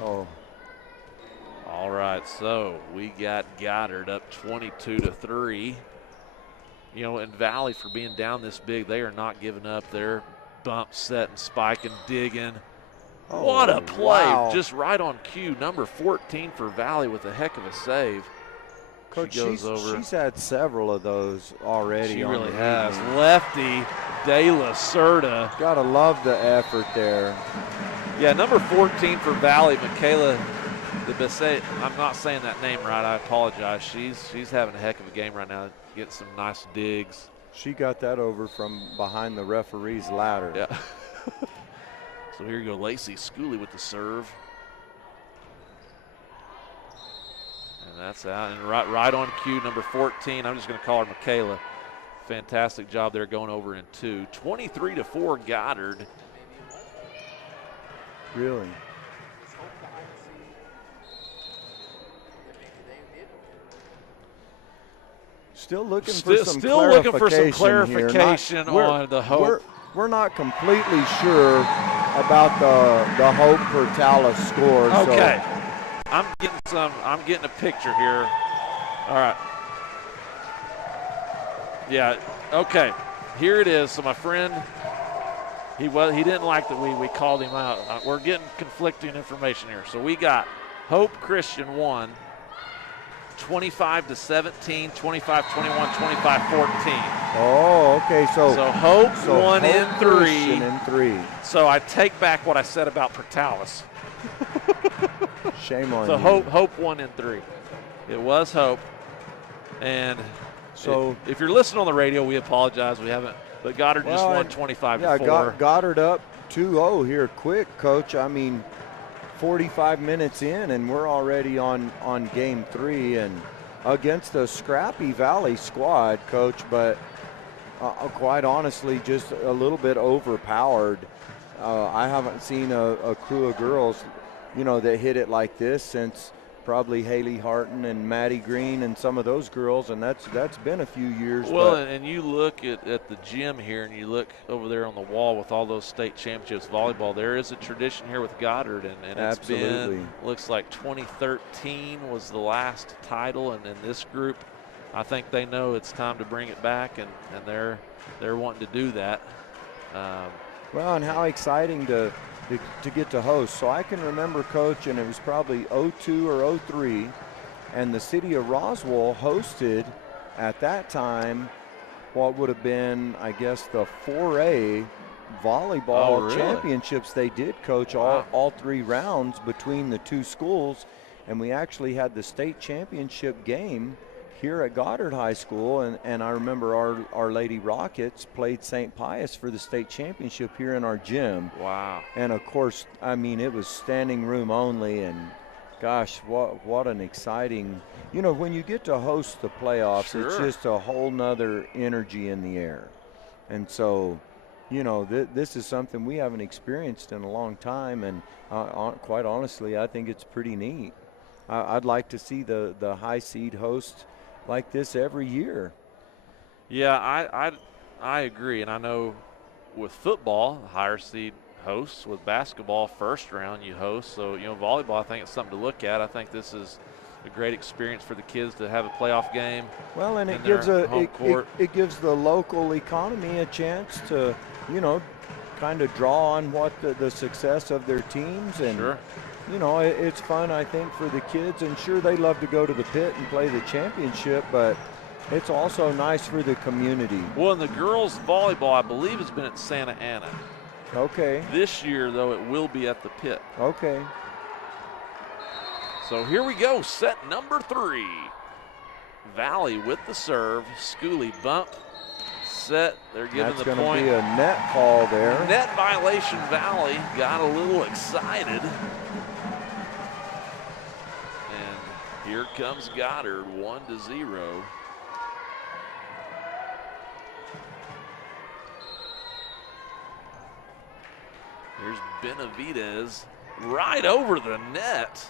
Oh. All right, so we got Goddard up 22-3. You know, and Valley, for being down this big, they are not giving up. They're bump, setting, spiking, digging. Oh, what a play. wow. Just right on cue. Number 14 for Valley with a heck of a save. Coach, she goes over. She's had several of those already. She really has. Lefty, De La Cerda. Gotta love the effort there. Yeah, number 14 for Valley, Michaela De Besset. I'm not saying that name right. I apologize. She's having a heck of a game right now. Getting some nice digs. She got that over from behind the referee's ladder. Yeah. So here you go, Lacey Schooley with the serve. And that's out. And right on cue, number 14. I'm just going to call her Michaela. Fantastic job there going over in 2. 23-4 Goddard. Really? Still looking for some clarification on the Hope. We're not completely sure about the Hope Portales score. Okay. So. I'm getting a picture here. All right. Yeah, okay. Here it is. So my friend, he didn't like that we called him out. We're getting conflicting information here. So we got Hope Christian won 25-17, 25-21, 25-14. Oh, okay. So Hope won in 3. In 3. So I take back what I said about Portales. Shame on you. So Hope won in 3. It was Hope. And so if you're listening on the radio, we apologize. We haven't. But Goddard just won 25-4. Yeah, Goddard up 2-0 here quick, Coach. I mean, 45 minutes in, and we're already on game 3 and against a scrappy Valley squad, Coach, but quite honestly, just a little bit overpowered. I haven't seen a crew of girls, that hit it like this since probably Haley Harton and Maddie Green and some of those girls, and that's been a few years. Well, and you look at the gym here, and you look over there on the wall with all those state championships volleyball. There is a tradition here with Goddard, and it's absolutely been, looks like 2013 was the last title, and in this group, I think they know it's time to bring it back, and they're wanting to do that. Well, and how exciting to get to host. So I can remember, Coach, and it was probably 02 or 03, and the city of Roswell hosted at that time what would have been, I guess, the 4A volleyball championships. They did, Coach, all 3 rounds between the 2 schools, and we actually had the state championship game here at Goddard High School, and I remember our Lady Rockets played St. Pius for the state championship here in our gym. Wow. And of course, I mean, it was standing room only, and gosh, what an exciting, when you get to host the playoffs, sure. It's just a whole nother energy in the air. And so, this is something we haven't experienced in a long time, and quite honestly, I think it's pretty neat. I'd like to see the high seed host like this every year. Yeah, I agree, and I know with football, higher seed hosts. With basketball, first round you host. So volleyball, I think it's something to look at. I think this is a great experience for the kids to have a playoff game. Well, and it gives it gives the local economy a chance to kind of draw on what the success of their teams, and sure. It's fun, I think, for the kids, and sure, they love to go to the pit and play the championship, but it's also nice for the community. Well, and the girls' volleyball, I believe, has been at Santa Ana. Okay. This year, though, it will be at the pit. Okay. So here we go, set number 3. Valley with the serve, Schooley bump, set, they're giving That's the going point. to be a net call there. Net violation, Valley got a little excited. Here comes Goddard, 1-0. Here's Benavidez right over the net.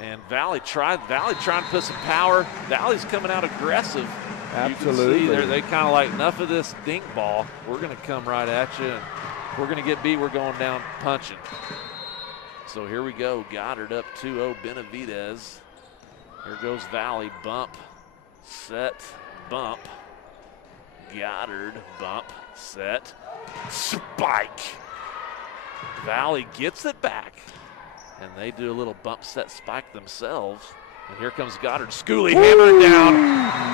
And Valley trying to put some power. Valley's coming out aggressive. Absolutely. You can see they kind of like, enough of this dink ball. We're going to come right at you. And if we're going to get beat, we're going down punching. So here we go. Goddard up 2-0 Benavidez. Here goes Valley. Bump, set, bump. Goddard, bump, set, spike. Valley gets it back. And they do a little bump, set, spike themselves. And here comes Goddard. Schooley hammering down.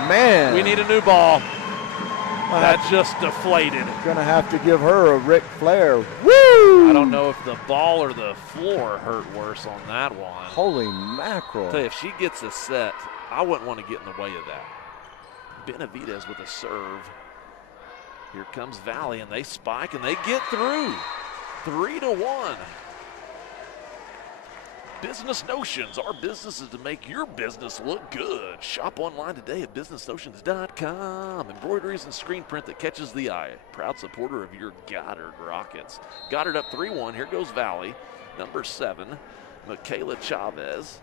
Man. We need a new ball. That just deflated. Gonna have to give her a Ric Flair. Woo! I don't know if the ball or the floor hurt worse on that one. Holy mackerel. I'll tell you, if she gets a set, I wouldn't want to get in the way of that. Benavidez with a serve. Here comes Valley, and they spike, and they get through. 3-1. Business Notions. Our business is to make your business look good. Shop online today at businessnotions.com. Embroideries and screen print that catches the eye. Proud supporter of your Goddard Rockets. Goddard up 3-1. Here goes Valley. Number 7, Michaela Chavez.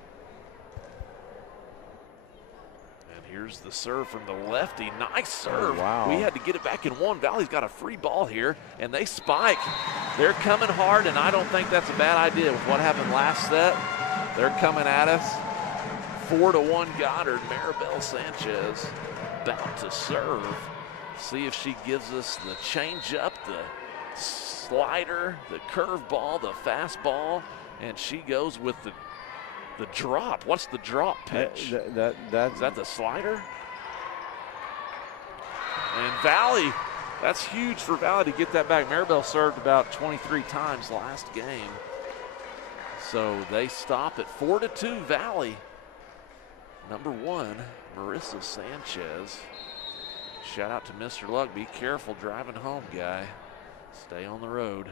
And here's the serve from the lefty. Nice serve. Oh, wow. We had to get it back in one. Valley's got a free ball here, and they spike. They're coming hard, and I don't think that's a bad idea with what happened last set. They're coming at us. 4-1 Goddard. Maribel Sanchez about to serve. See if she gives us the changeup, the slider, the curveball, the fastball, and she goes with the drop. What's the drop pitch? Is that the slider? And Valley, that's huge for Valley to get that back. Maribel served about 23 times last game. So they stop at 4-2 Valley. Number 1, Marissa Sanchez. Shout out to Mr. Luck. Be careful driving home, guy. Stay on the road.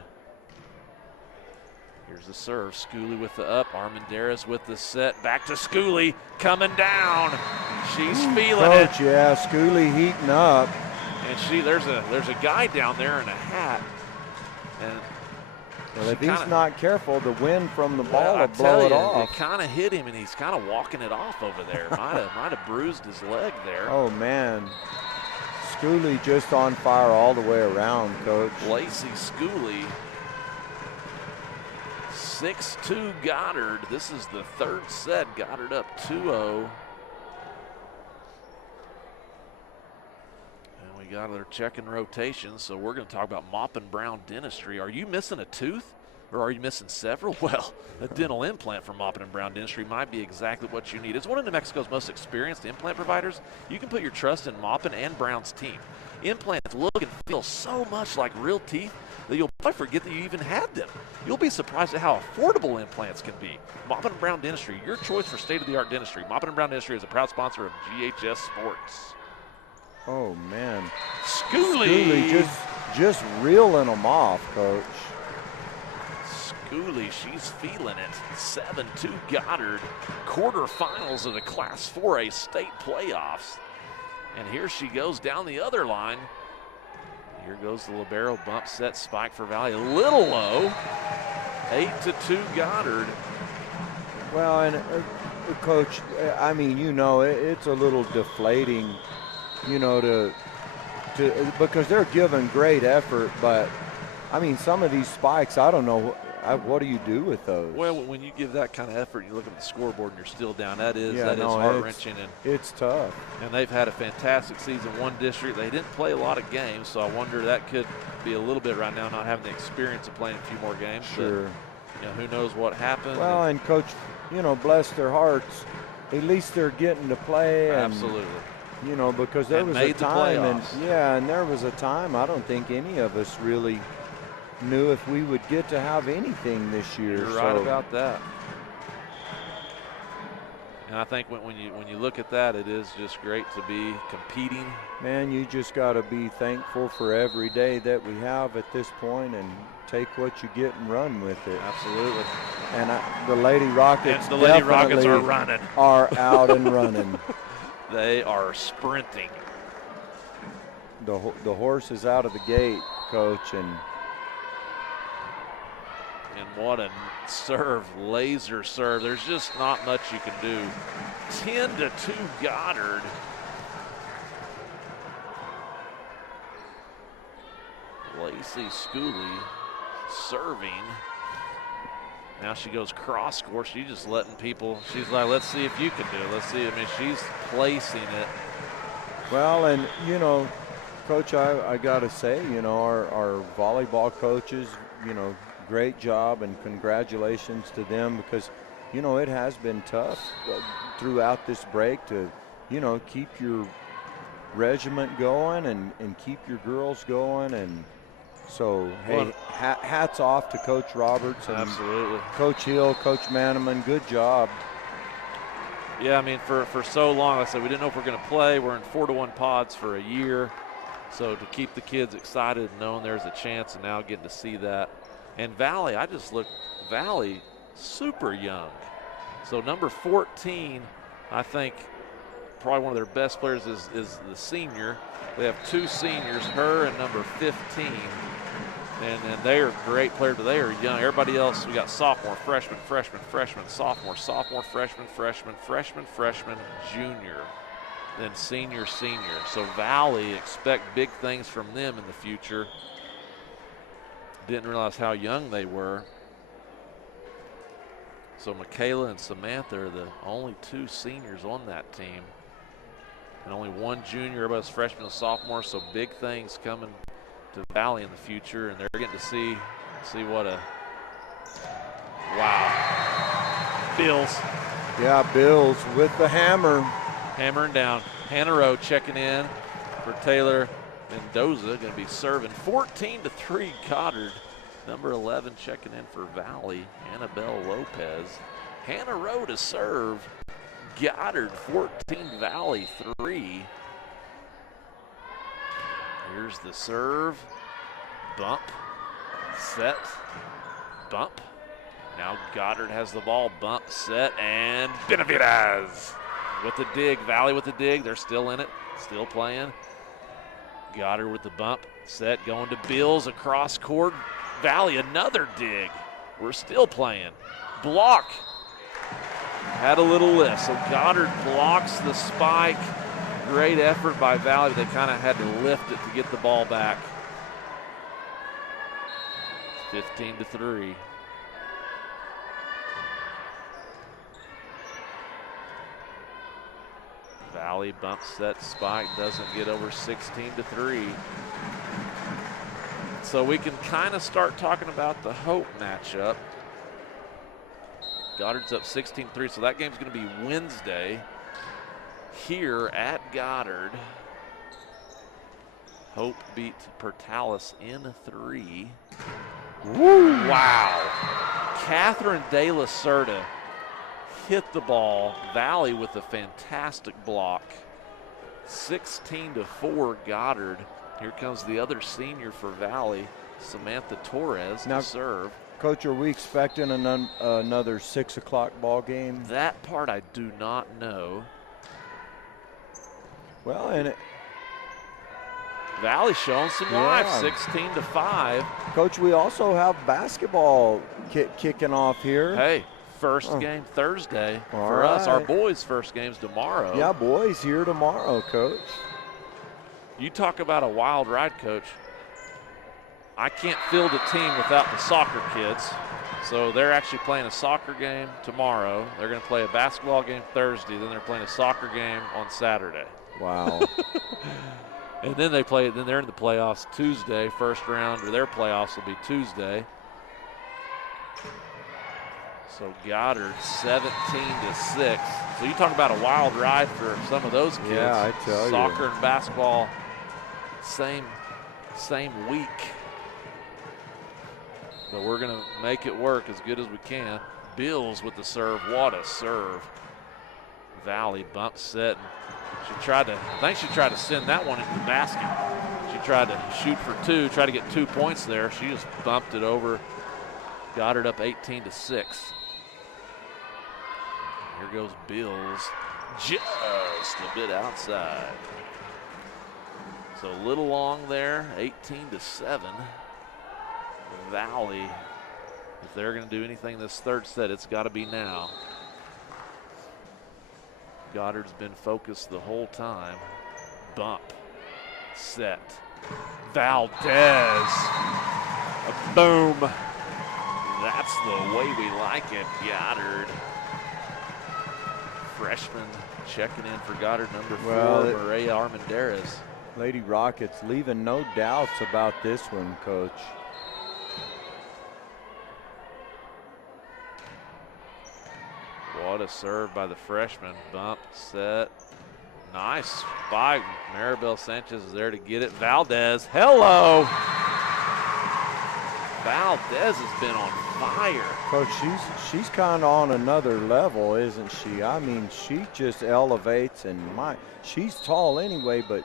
Here's the serve. Schooley with the up. Armendariz with the set. Back to Schooley. Coming down. She's feeling it. Coach, yeah, Schooley heating up. And there's a guy down there in a hat. And well, if he's not careful, the wind from the ball will blow it off. It kind of hit him, and he's kind of walking it off over there. might have bruised his leg there. Oh, man. Schooley just on fire all the way around, Coach. Lacey Schooley. 6-2 Goddard. This is the third set. Goddard up 2-0. And we got our checking rotation, so we're going to talk about Maupin Brown Dentistry. Are you missing a tooth? Or are you missing several? Well, a dental implant from Maupin & Brown Dentistry might be exactly what you need. As one of New Mexico's most experienced implant providers, you can put your trust in Maupin and Brown's team. Implants look and feel so much like real teeth that you'll probably forget that you even had them. You'll be surprised at how affordable implants can be. Maupin & Brown Dentistry, your choice for state-of-the-art dentistry. Maupin & Brown Dentistry is a proud sponsor of GHS Sports. Oh, man. Schooley just reeling them off, Coach. Schooley, she's feeling it. 7-2 Goddard. Quarterfinals of the Class 4A state playoffs. And here she goes down the other line. Here goes the libero bump set spike for Valley. A little low. 8-2 Goddard. Well, and Coach, I mean, it's a little deflating, to because they're giving great effort, but I mean, some of these spikes, I don't know. What do you do with those? Well, when you give that kind of effort, you look at the scoreboard and you're still down. That is heart-wrenching. It's tough. And they've had a fantastic season. One district, they didn't play a lot of games, so I wonder that could be a little bit right now, not having the experience of playing a few more games. Sure. But, who knows what happened. Well, and Coach, bless their hearts, at least they're getting to play. Absolutely. Because there was a time, and there was a time I don't think any of us really knew if we would get to have anything this year. You're right about that. And I think when you look at that, it is just great to be competing. Man, you just got to be thankful for every day that we have at this point and take what you get and run with it. Absolutely. And the Lady Rockets are running. Are out and running. They are sprinting. The horse is out of the gate, Coach, and what a serve, laser serve. There's just not much you can do. 10-2 Goddard. Casey Schooley serving. Now she goes cross court. She's just letting people, she's like, let's see if you can do it. Let's see. I mean, she's placing it. Well, and, you know, Coach, I got to say, you know, our volleyball coaches, you know, great job and congratulations to them because, you know, it has been tough throughout this break to, you know, keep your regiment going and keep your girls going. And so, hey, hats off to Coach Roberts and absolutely. Coach Hill, Coach Manneman. Good job. Yeah, I mean, for so long, like I said, we didn't know if we were going to play. We're in 4-to-1 pods for a year. So to keep the kids excited and knowing there's a chance and now getting to see that. And Valley, I just looked, Valley, super young. So number 14, I think probably one of their best players is the senior. They have two seniors, her and number 15. And they are great players, but they are young. Everybody else, we got sophomore, freshman, sophomore, freshman, junior. Then senior. So Valley, expect big things from them in the future. Didn't realize how young they were. So Michaela and Samantha are the only two seniors on that team. And only one junior, everybody's freshman and sophomore, so big things coming to Valley in the future. And they're getting to see what a, wow. Bills. Yeah, Bills with the hammer. Hammering down. Hannah Rowe checking in for Taylor Mendoza, going to be serving 14-3 Goddard. Number 11 checking in for Valley, Annabelle Lopez. Hannah Rowe to serve. Goddard 14, Valley 3. Here's the serve. Bump. Set. Bump. Now Goddard has the ball. Bump, set, and Benavidez with the dig. Valley with the dig. They're still in it. Still playing. Goddard with the bump. Set, going to Bills across court. Valley, another dig. We're still playing. Block. Had a little lift. So Goddard blocks the spike. Great effort by Valley. They kind of had to lift it to get the ball back. 15-3. Valley bump set spike, doesn't get over 16-3. So we can kind of start talking about the Hope matchup. Goddard's up 16-3, so that game's going to be Wednesday here at Goddard. Hope beat Portales in 3. Woo! Wow. Catherine De La Cerda hit the ball. Valley with a fantastic block. 16-4 Goddard. Here comes the other senior for Valley, Samantha Torres, to serve. Coach, are we expecting another 6 o'clock ball game? That part I do not know. Well, and Valley showing some life, 16-5. Coach, we also have basketball kicking off here. Hey, first game Thursday for us. Our boys' first game's tomorrow. Yeah, boys here tomorrow, Coach. You talk about a wild ride, Coach. I can't field a team without the soccer kids. So they're actually playing a soccer game tomorrow. They're going to play a basketball game Thursday. Then they're playing a soccer game on Saturday. Wow. And then they're in the playoffs Tuesday. First round of their playoffs will be Tuesday. So Goddard 17-6. So you talk about a wild ride for some of those kids. Yeah, I tell you. Soccer and basketball, same week. But we're going to make it work as good as we can. Bills with the serve. What a serve. Valley bump set. I think she tried to send that one into the basket. She tried to shoot for 2, try to get 2 points there. She just bumped it over. Goddard up 18-6. Here goes Bills, just a bit outside. So a little long there, 18-7. Valley, if they're going to do anything this third set, it's got to be now. Goddard's been focused the whole time. Bump, set, Valdez. Boom. That's the way we like it. Goddard. Freshman checking in for Goddard, number 4, Maria Armendariz. Lady Rockets leaving no doubts about this one, Coach. What a serve by the freshman. Bump, set. Nice spike. Maribel Sanchez is there to get it. Valdez, hello. Valdez has been on fire. Coach, she's kind of on another level, isn't she? I mean, she just elevates, and she's tall anyway, but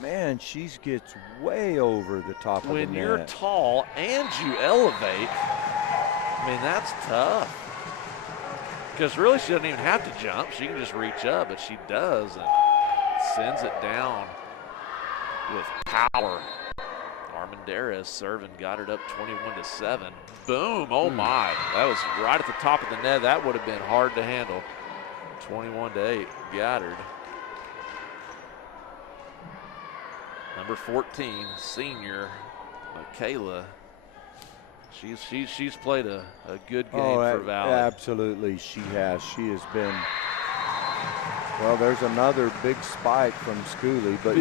man, she gets way over the top of the net. When you're tall and you elevate, I mean, that's tough. Because really, she doesn't even have to jump. She can just reach up, but she does and sends it down with power. Armendariz serving Goddard up 21-7. Boom, oh my. That was right at the top of the net. That would have been hard to handle. 21-8, Goddard. Number 14, senior, Michaela. She's played a good game for Valley. Absolutely, she has. She has been. Well, there's another big spike from Schooley, but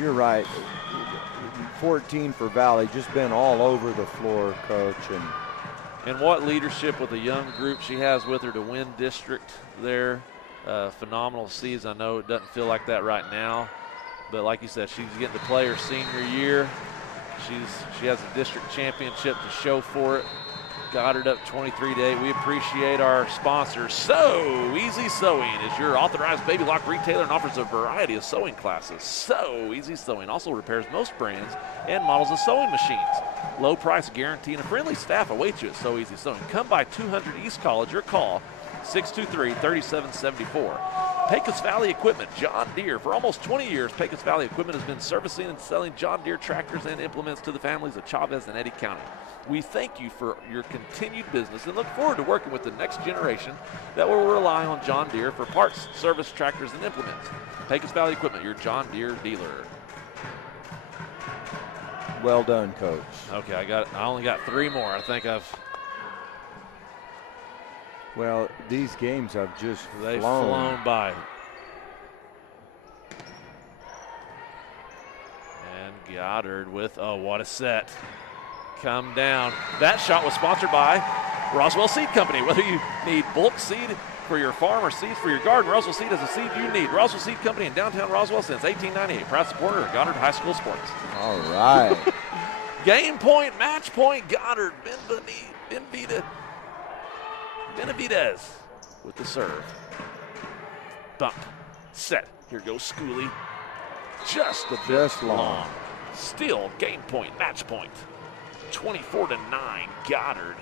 you're right. 14 for Valley, just been all over the floor, Coach. And what leadership with a young group she has with her to win district there. Phenomenal season. I know it doesn't feel like that right now, but like you said, she's getting to play her senior year. She has a district championship to show for it. Goddard up 23-8. We appreciate our sponsors. So Easy Sewing is your authorized baby lock retailer and offers a variety of sewing classes. So Easy Sewing also repairs most brands and models of sewing machines. Low price guarantee and a friendly staff awaits you at So Easy Sewing. Come by 200 East College or call 623-3774. Pecos Valley Equipment, John Deere. For almost 20 years, Pecos Valley Equipment has been servicing and selling John Deere tractors and implements to the families of Chavez and Eddy County. We thank you for your continued business and look forward to working with the next generation that will rely on John Deere for parts, service, tractors, and implements. Pecos Valley Equipment, your John Deere dealer. Well done, Coach. Okay, I only got 3 more. I think Well, these games have just flown by. And Goddard with, oh, what a set. Come down. That shot was sponsored by Roswell Seed Company. Whether you need bulk seed for your farm or seeds for your garden, Roswell Seed has a seed you need. Roswell Seed Company in downtown Roswell since 1898. Proud supporter of Goddard High School sports. All right. Game point, match point, Goddard. Benavidez with the serve. Bump. Set. Here goes Schooley. Just a bit long. Still game point, match point. 24-9, Goddard.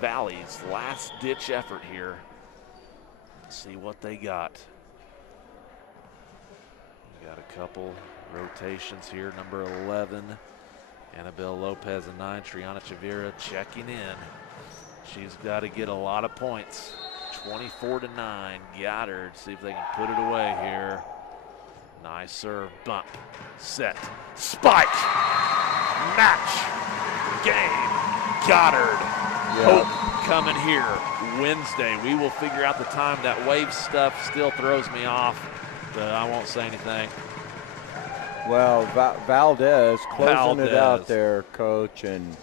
Valley's last ditch effort here. Let's see what they got. We got a couple rotations here. Number 11, Annabelle Lopez, and 9, Triana Chavira checking in. She's got to get a lot of points. 24-9, Goddard. See if they can put it away here. Nice serve, bump, set, spike, match, game, Goddard. Yep. Hope coming here Wednesday. We will figure out the time. That wave stuff still throws me off, but I won't say anything. Well, Valdez closing it out there, Coach, and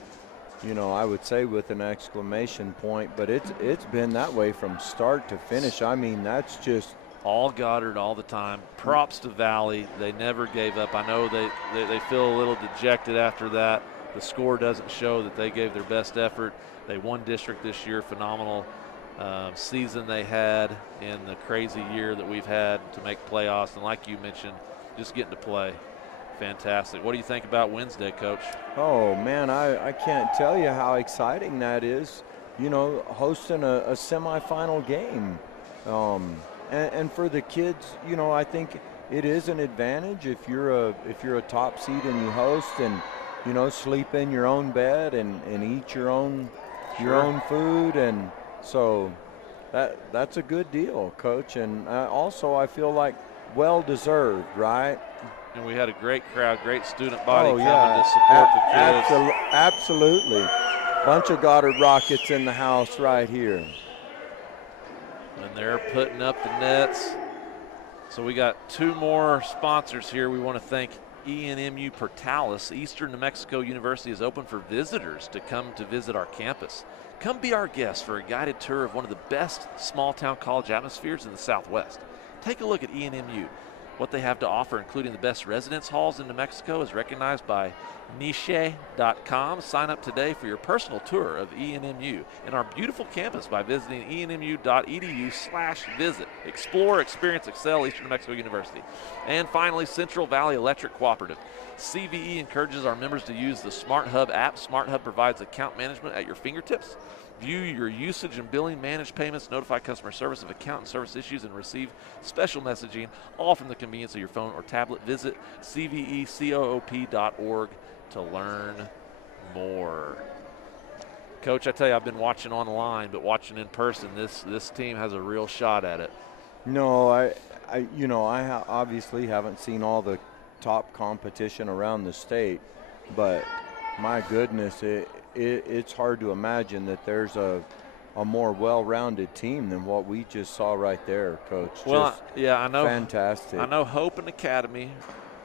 you know, I would say with an exclamation point, but it's been that way from start to finish. I mean, that's just all Goddard all the time. Props to Valley. They never gave up. I know they feel a little dejected after that. The score doesn't show that they gave their best effort. They won district this year. Phenomenal season they had in the crazy year that we've had to make playoffs. And like you mentioned, just getting to play. Fantastic. What do you think about Wednesday, Coach? Oh, man, I can't tell you how exciting that is, you know, hosting a semifinal game. And for the kids, you know, I think it is an advantage if you're a top seed and you host and, you know, sleep in your own bed and eat your own food. And so that's a good deal, Coach. And also I feel like well-deserved, right? And we had a great crowd, great student body coming yeah. to support the kids. Absolutely. Bunch of Goddard Rockets in the house right here. And they're putting up the nets. So we got 2 more sponsors here. We want to thank ENMU Portales. Eastern New Mexico University is open for visitors to come to visit our campus. Come be our guest for a guided tour of one of the best small-town college atmospheres in the Southwest. Take a look at ENMU. What they have to offer, including the best residence halls in New Mexico, is recognized by niche.com. Sign up today for your personal tour of ENMU and our beautiful campus by visiting enmu.edu/visit. Explore, experience, excel, Eastern New Mexico University. And finally, Central Valley Electric Cooperative. CVE encourages our members to use the Smart Hub app. Smart Hub provides account management at your fingertips. View your usage and billing, manage payments, notify customer service of account and service issues, and receive special messaging, all from the convenience of your phone or tablet. Visit cvecoop.org to learn more. Coach, I tell you, I've been watching online, but watching in person, this team has a real shot at it. No, I obviously haven't seen all the top competition around the state, but my goodness, it's hard to imagine that there's a more well-rounded team than what we just saw right there, Coach. Well, yeah, I know. Fantastic. I know Hope and Academy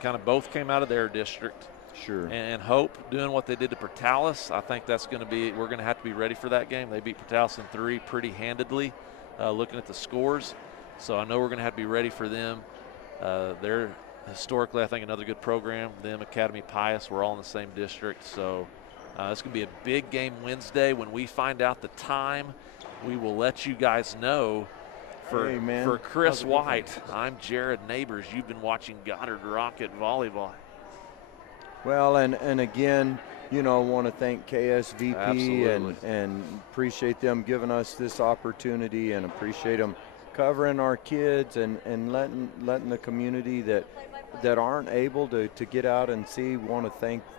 kind of both came out of their district. Sure. And Hope doing what they did to Portales, I think that's going to be, we're going to have to be ready for that game. They beat Portales in 3 pretty handedly, looking at the scores. So I know we're going to have to be ready for them. They're historically, I think, another good program. Them, Academy, Pius, we're all in the same district. So it's going to be a big game Wednesday. When we find out the time, we will let you guys know. For Chris White, I'm Jared Neighbors. You've been watching Goddard Rocket Volleyball. Well, and again, want to thank KSVP and appreciate them giving us this opportunity, and appreciate them covering our kids and letting the community that aren't able to get out and see, want to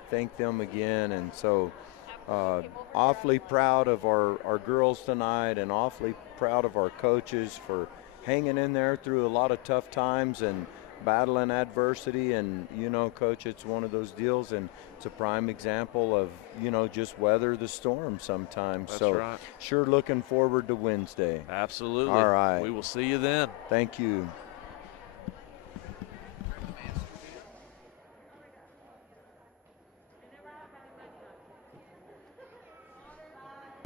thank them again. And so awfully proud of our girls tonight, and awfully proud of our coaches for hanging in there through a lot of tough times and battling adversity. And Coach, it's one of those deals, and it's a prime example of just weather the storm sometimes. That's so right. Sure looking forward to Wednesday. Absolutely. All right, we will see you then. Thank you.